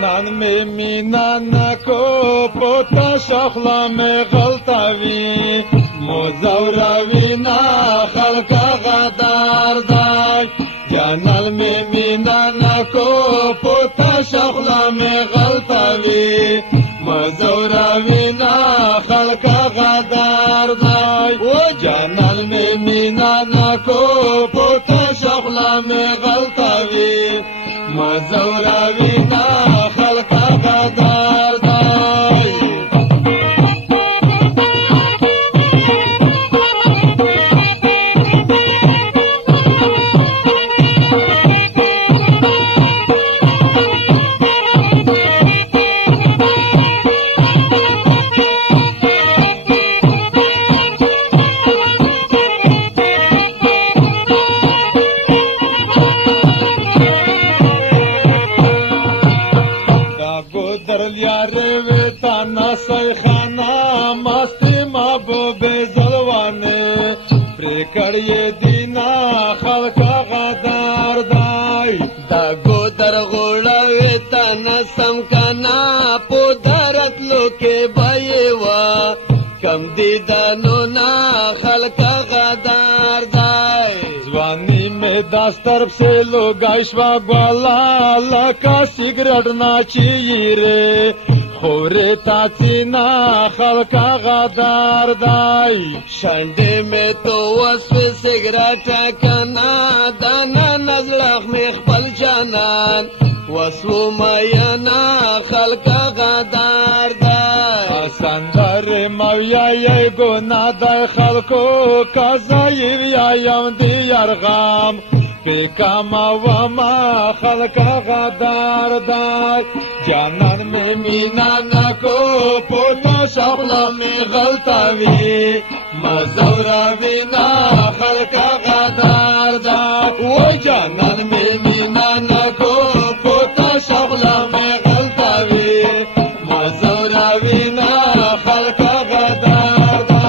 نان می مینا کو پوتا شخلا می غلطوی مزوروی نا خلقا غدار دای جانل می مینا کو پوتا شخلا می غلطوی مزوروی نا خلقا غدار دای و جانل می مینا کو پوتا شخلا می غلطوی مزوروی نا کړی دینا خلق غدار دای دا ګودر غوړوي تن سم کنا په درت لوکه بایوا کم دی دانو نا خلق غدار دای ځواني می داستر سے لوګایشوا ګوالا لکا سیګریټ نا چیرې خوره تاتینا خلقا غدار دای شنده میں تو وصف سگراٹا کنا دانا نزلخ میں خپل جانان وصفو میانا خلقا غدار دای سندر مویا یای گنا دای خلقو کازای ویایم دیار غام کاما وما خلقا غدار دای جانان میں مینا کو پوتا شغلا میں غلطوی مزوروی نا خلقا غدار دای و جانان میں مینا کو پوتا شغلا میں غلطوی مزوروی نا خلقا غدار دای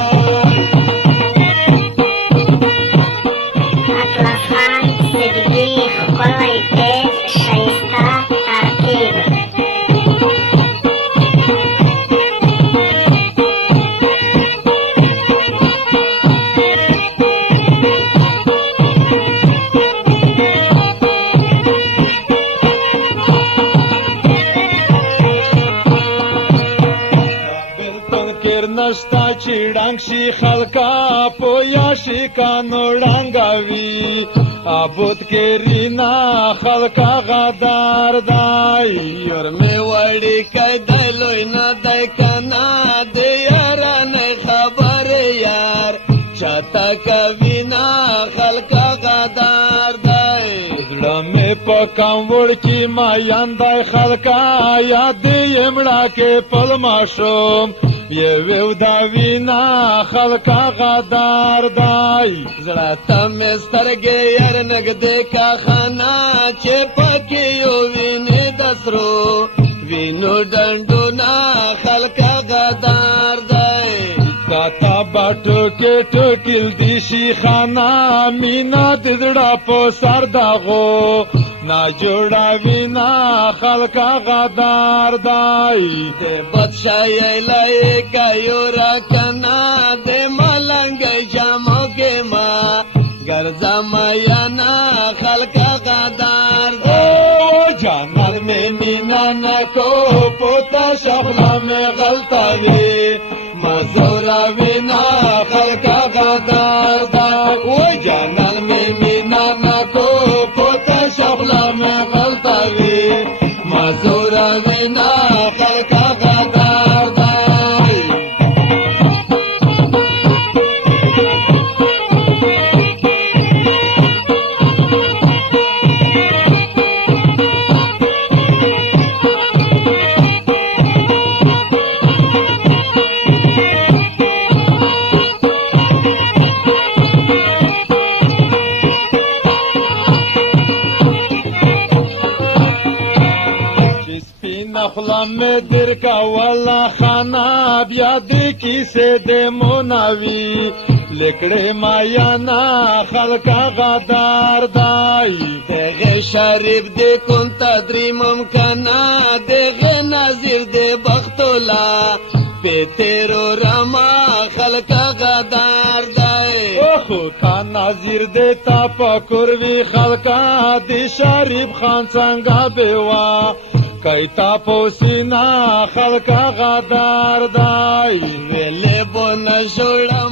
نشتا چیڑنگ شی خلقا پویا شی کانو ڈنگاوی آبود کے رینا خلقا غدار دائی اور میں وڑی کئی دائی لوئی نا دائی کنا دیارا نئی خبر یار چاہتا کبھی نا خلقا غدار دائی زڑا میں پکام وڑ کی مایان دائی خلقا یاد یمڑا کے پلماشوم یہ ویو دا وینا خلقا غدار دائی زڑا تم سترگے یر نگدے کا خانا چے پکیو وینی دسرو وینو ڈنڈو نا خلقا غدار دائی کاتا باٹو کے ٹوکل دیشی خانا مینا دزڑا پو سر داغو نا جوڑا وینا خلقا غدار دائی دے بدشائی لائے کایو راکنا دے ملنگ جامو کے ماں گرزا میانا خلقا غدار دائی جانال میں مینا کو پوتا شغلا میں غلطوی مزورا وینا خلقا غدار دائی جانال میں مینا کو پوتا شغلا میں غلطوی مزورا وینا خلقا غدار دائی خلا میں در کا والا خانہ بیا دے کی سے دے مناوی لیکړې مایانا خلکا غدار دی دغه شریف دې کون تدری ممکنا دغه نظیر دې بختولا په تیرو رما خلکا غدار دی خو تا نظیر دې تا پکور وی خلکا دی شریف خان څنګه بیوا کایتا پوسینا خلکا غدار دی ویلې بو نه جوړه